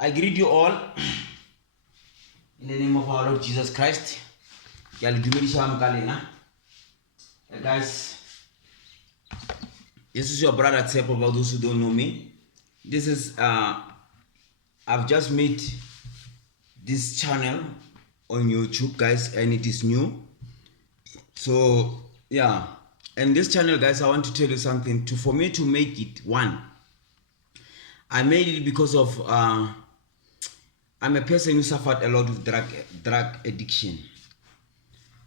I greet you all in the name of our Lord Jesus Christ. Guys, this is your brother Tsepo. For those who don't know me, this is I've just made this channel on YouTube, guys, and it is new. So yeah, and this channel, guys, I want to tell you something. For me to make it, I made it because of I'm a person who suffered a lot of drug addiction.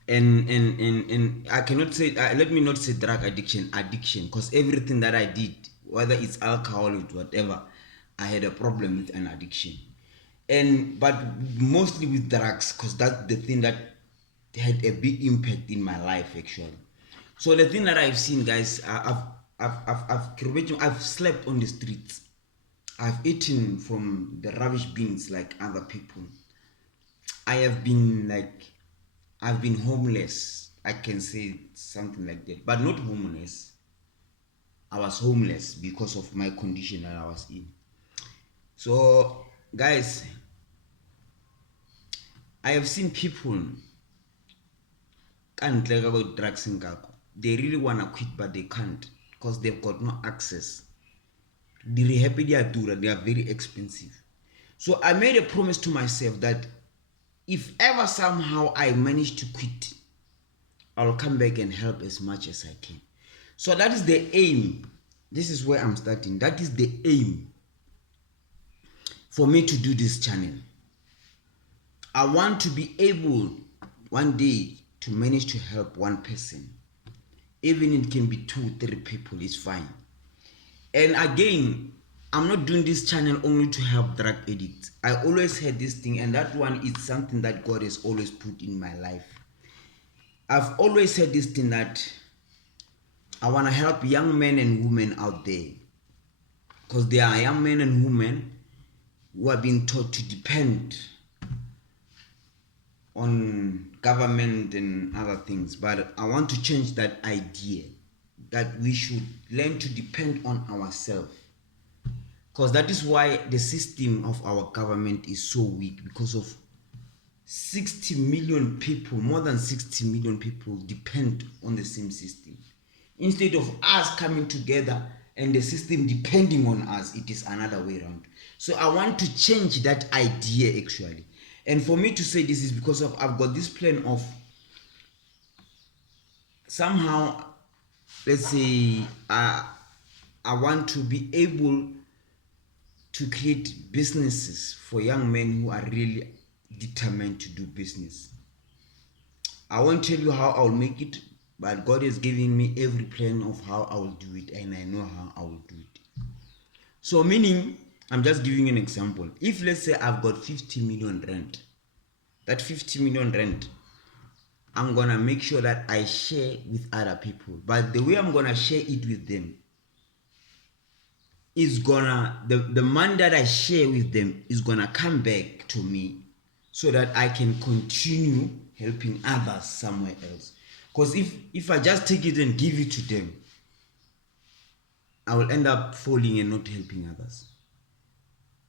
And I cannot say let me not say drug addiction, because everything that I did, whether it's alcohol or whatever, I had a problem with an addiction. But mostly with drugs, because that's the thing that had a big impact in my life actually. So the thing that I've seen, guys, I've slept on the streets. I've eaten from the rubbish bins like other people. I've been homeless. I can say something like that, but not homeless. I was homeless because of my condition that I was in. So, guys, I have seen people can't talk about drugs and alcohol. They really wanna quit, but they can't because they've got no access. The rehab they are very expensive. So I made a promise to myself that if ever somehow I manage to quit, I'll come back and help as much as I can. So that is the aim. This is where I'm starting. That is the aim for me to do this channel. I want to be able one day to manage to help one person. Even it can be 2-3 people, it's fine. And again, I'm not doing this channel only to help drug addicts. I always had this thing, and that one is something that God has always put in my life. I've always said this thing that I want to help young men and women out there, because there are young men and women who are being taught to depend on government and other things. But I want to change that idea, that we should learn to depend on ourselves, because that is why the system of our government is so weak, because of 60 million people, more than 60 million people depend on the same system. Instead of us coming together and the system depending on us, it is another way around. So I want to change that idea actually. And for me to say this is because I've got this plan of somehow, let's say, I want to be able to create businesses for young men who are really determined to do business. I won't tell you how I'll make it, but God has given me every plan of how I will do it, and I know how I will do it. So meaning, I'm just giving an example. If let's say I've got 50 million rand, that 50 million rand, I'm gonna make sure that I share with other people. But the way I'm gonna share it with them is the money that I share with them is gonna come back to me, so that I can continue helping others somewhere else. Because if I just take it and give it to them, I will end up falling and not helping others.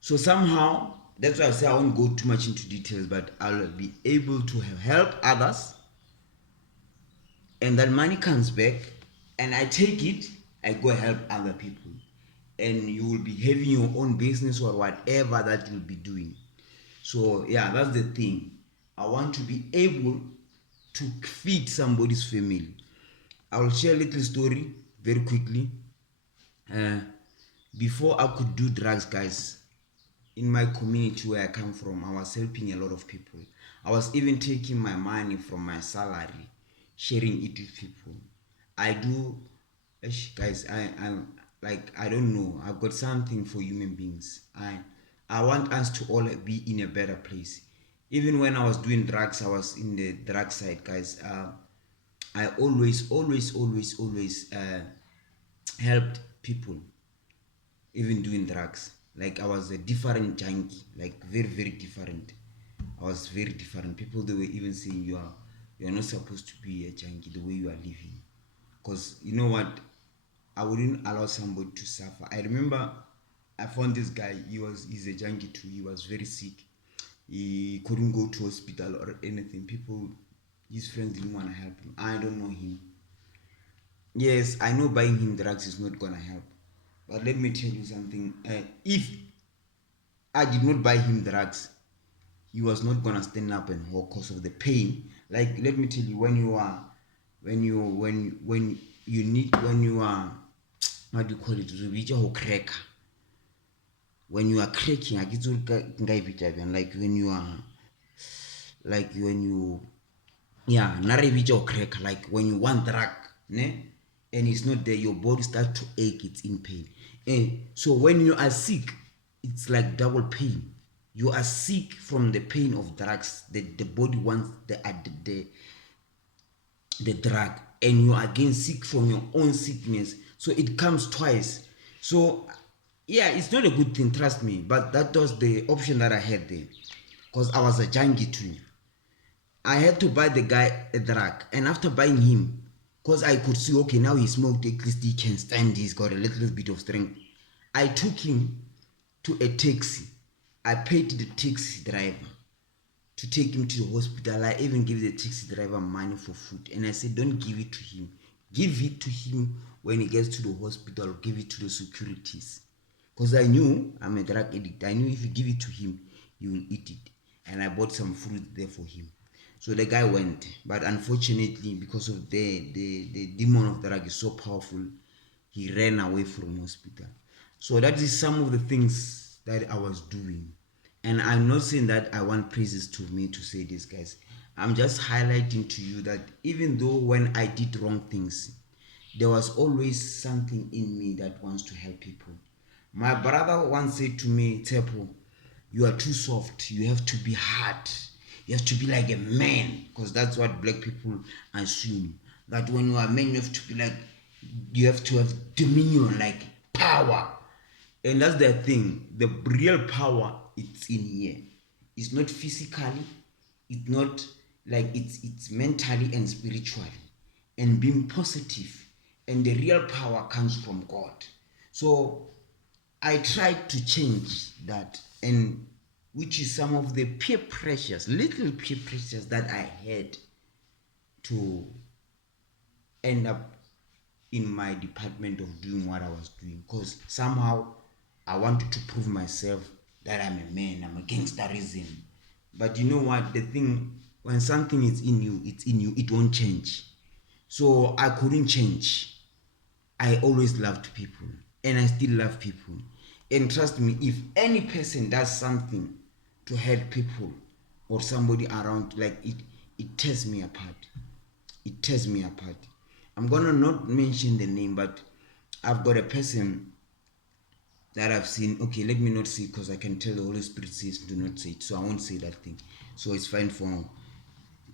So somehow, that's why I say I won't go too much into details, but I'll be able to help others, and that money comes back, and I take it, I go help other people, and you will be having your own business or whatever that you'll be doing. So yeah, that's the thing. I want to be able to feed somebody's family. I will share a little story very quickly. Before I could do drugs, guys, in my community where I come from, I was helping a lot of people. I was even taking my money from my salary, sharing it with people. I do, guys, I don't know, I've got something for human beings. I want us to all be in a better place. Even when I was doing drugs, I was in the drug side, guys. I always helped people, even doing drugs. Like I was a different junkie, like very different. I was very different. People, they were even saying you're not supposed to be a junkie the way you are living, because you know what, I wouldn't allow somebody to suffer. I remember I found this guy. He's a junkie too. He was very sick. He couldn't go to hospital or anything. His friends didn't want to help him. I don't know him. Yes, I know buying him drugs is not gonna help. But let me tell you something. If I did not buy him drugs, he was not gonna stand up and walk because of the pain. Like, let me tell you, when you are what do you call it, cracker. When you are cracking, like when you are crack, like when you want drug, ne? And it's not there, your body starts to ache, it's in pain. And so when you are sick, it's like double pain. You are sick from the pain of drugs. The body wants the drug, and you are again sick from your own sickness. So it comes twice. So yeah, it's not a good thing, trust me. But that was the option that I had there, because I was a junkie too. I had to buy the guy a drug, and after buying him, because I could see, okay, now he smoked, at least he can stand, he's got a little bit of strength. I took him to a taxi. I paid the taxi driver to take him to the hospital. I even gave the taxi driver money for food, and I said, don't give it to him. Give it to him when he gets to the hospital. Give it to the securities. Because I knew I'm a drug addict. I knew if you give it to him, he will eat it. And I bought some fruit there for him. So the guy went, but unfortunately, because of the demon of the drug is so powerful, he ran away from hospital. So that is some of the things that I was doing. And I'm not saying that I want praises to me to say this, guys. I'm just highlighting to you that even though when I did wrong things, there was always something in me that wants to help people. My brother once said to me, Tepo, you are too soft. You have to be hard. You have to be like a man, because that's what black people assume. That when you are a man, you have to be like, you have to have dominion, like power. And that's the thing. The real power, it's in here. It's not physically. It's not like it's mentally and spiritually, and being positive. And the real power comes from God. So I tried to change that, and which is some of the peer pressures, little peer pressures that I had to end up in my department of doing what I was doing, because somehow I wanted to prove myself that I'm a man, I'm a gangsterism. But you know what, the thing, when something is in you, it's in you, it won't change. So I couldn't change. I always loved people, and I still love people. And trust me, if any person does something to hurt people or somebody around, like it tears me apart. It tears me apart. I'm gonna not mention the name, but I've got a person that I've seen. Okay, let me not say, because I can tell the Holy Spirit says do not say it, so I won't say that thing. So it's fine for now.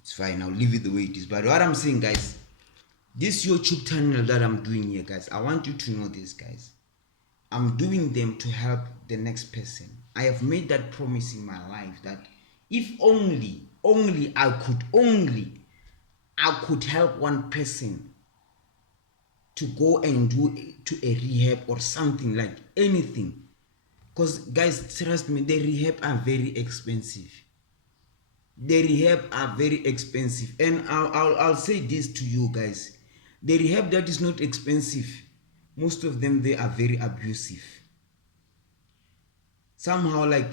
It's fine. I'll leave it the way it is. But what I'm saying, guys, this YouTube channel that I'm doing here, guys, I want you to know this, guys. I'm doing them to help the next person. I have made that promise in my life that if only I could help one person to go and do to a rehab or something, like anything. Because guys, trust me, the rehab are very expensive. The rehab are very expensive. And I'll say this to you guys. The rehab that is not expensive, most of them, they are very abusive. Somehow, like,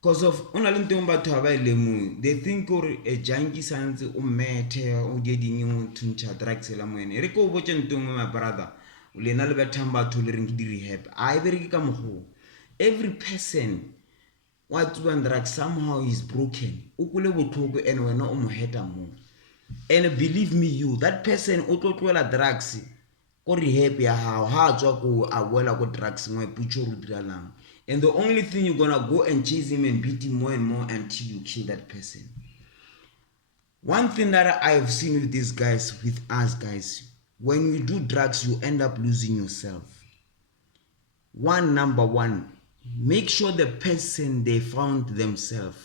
because of they think or a junkie sans umete or getting to drugs. Rico my brother, rehab. I very come home. Every person what one drug somehow is broken. And believe me, you, that person drugs ko rehab ya hao ha tswa ko a boela ko drugs mo pucho rutiralang, and the only thing you're gonna go and chase him and beat him more and more until you kill that person. One thing that I've seen with these guys, with us guys, when you do drugs, you end up losing yourself. Number one, make sure the person they found themselves.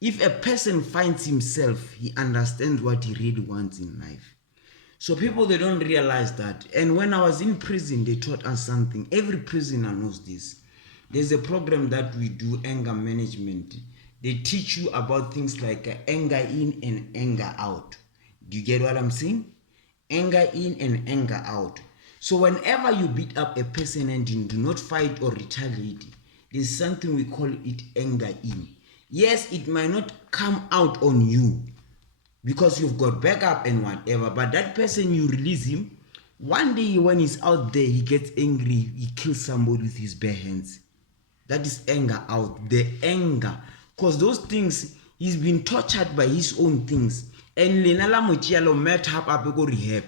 If a person finds himself, he understands what he really wants in life. So people, they don't realize that. And when I was in prison, they taught us something. Every prisoner knows this. there's a program that we do, anger management. They teach you about things like anger in and anger out. Do you get what I'm saying? Anger in and anger out. So whenever you beat up a person and you do not fight or retaliate, there's something we call it anger in. Yes, it might not come out on you because you've got backup and whatever, but that person, you release him, one day when he's out there, he gets angry, he kills somebody with his bare hands. That is anger out, the anger. Because those things, he's been tortured by his own things. And Lenala Mochialo met up go rehab.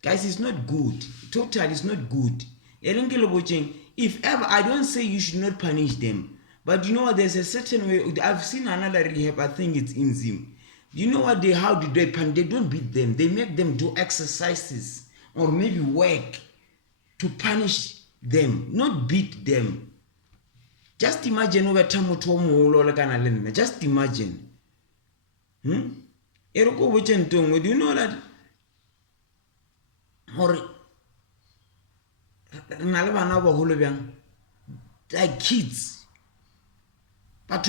Guys, it's not good. Totally, it's not good. If ever, I don't say you should not punish them. But you know what, there's a certain way. I've seen another rehab, I think it's in Zim. You know what, how do they punish? They don't beat them. They make them do exercises or maybe work to punish them, not beat them. Just imagine over time to just imagine. Do you know that? Or like kids. But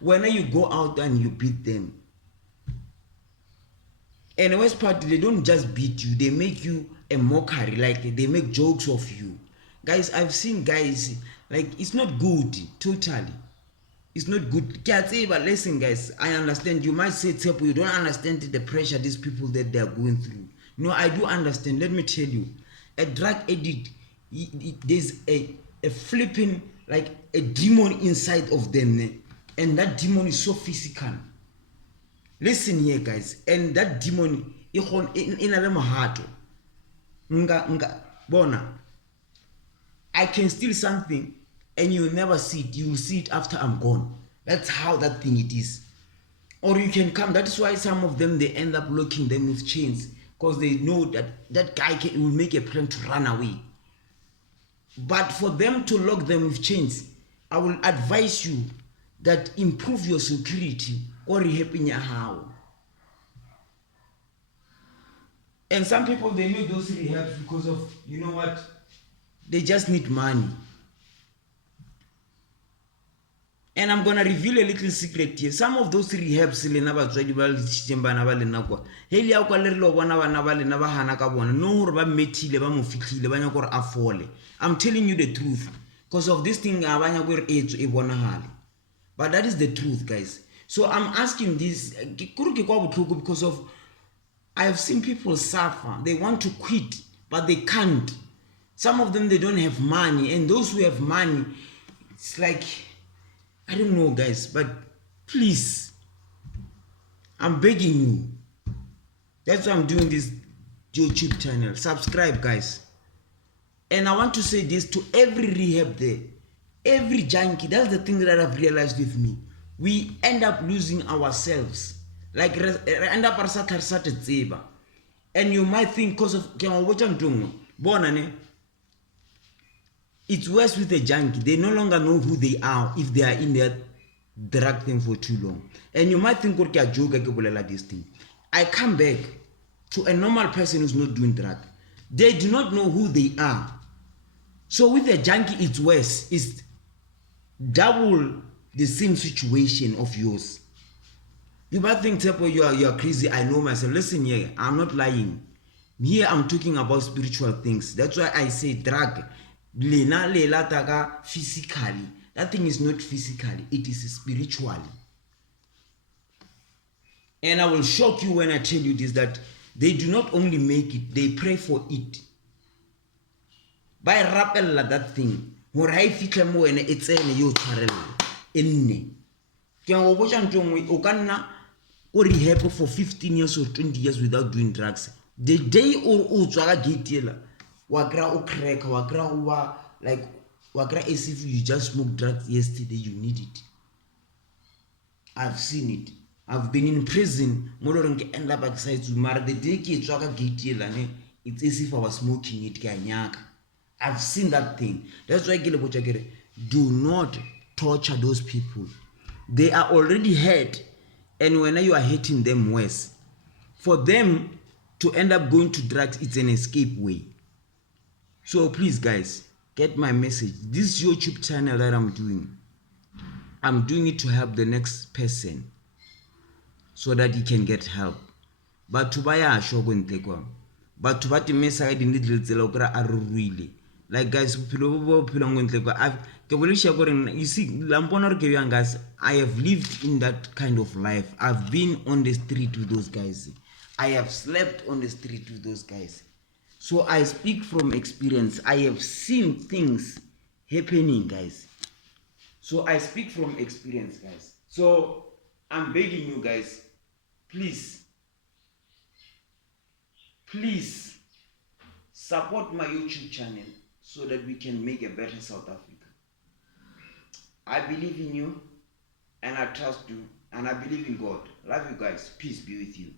when you go out and you beat them. And the worst part, they don't just beat you, they make you a mockery, like they make jokes of you. Guys, I've seen guys, like, it's not good, totally. It's not good. But listen, guys, I understand. You might say, Tsepo, you don't understand the pressure these people that they are going through. No, I do understand. Let me tell you. A drug addict, there's a flipping, like a demon inside of them. And that demon is so physical. Listen here, guys. And that demon, in a heart. Bona. I can steal something and you will never see it. You will see it after I'm gone. That's how that thing it is. Or you can come. That is why some of them, they end up locking them with chains. Because they know that that guy will make a plan to run away. But for them to lock them with chains, I will advise you that improve your security or helping your how. And some people, they make those rehabs because of, you know what? They just need money. And I'm gonna reveal a little secret here. Some of those rehabs, I'm telling you the truth. Because of this thing, but that is the truth, guys. So I'm asking this because of I have seen people suffer. They want to quit, but they can't. Some of them, they don't have money, and those who have money, it's like, I don't know, guys, but please, I'm begging you. That's why I'm doing this YouTube channel. Subscribe, guys. And I want to say this to every rehab there, every junkie. That's the thing that I've realized with me. We end up losing ourselves. Like, end up and you might think because of it's worse with the junkie. They no longer know who they are if they are in their drug thing for too long. And you might think, okay, this thing. I come back to a normal person who's not doing drug. They do not know who they are. So with the junkie, it's worse. It's double the same situation of yours. You might think, Tsepo, you are crazy. I know myself. Listen here, I'm not lying. Here I'm talking about spiritual things. That's why I say drug. Physically. That thing is not physically, it is spiritually. And I will shock you when I tell you this, that they do not only make it, they pray for it. By rappel that thing, more high fitle mo and it's a yo twarella. Enne. Can we rehab for 15 years or 20 years without doing drugs? The day or gate wakra o crack, wakra uwa, like wakra as if you just smoked drugs yesterday, you need it. I've seen it. I've been in prison. Moloronke end up outside to mar the day it's as if I was smoking it. I've seen that thing. That's why do not torture those people. They are already hurt, and when you are hating them worse, for them to end up going to drugs, it's an escape way. So please guys, get my message. This YouTube channel that I'm doing it to help the next person so that he can get help. Batho ba ya sho go ntle kwa, batho ba timesa ka dintle tsela o kra a rurile. Like guys, bophelo bo phelo go ntle kwa, ke bolisha gore you see lampona re ke yang guys, I have lived in that kind of life. I've been on the street with those guys, I have slept on the street with those guys. So I speak from experience. I have seen things happening, guys. So I speak from experience, guys. So I'm begging you guys, please support my YouTube channel so that we can make a better South Africa. I believe in you and I trust you and I believe in God. Love you guys. Peace be with you.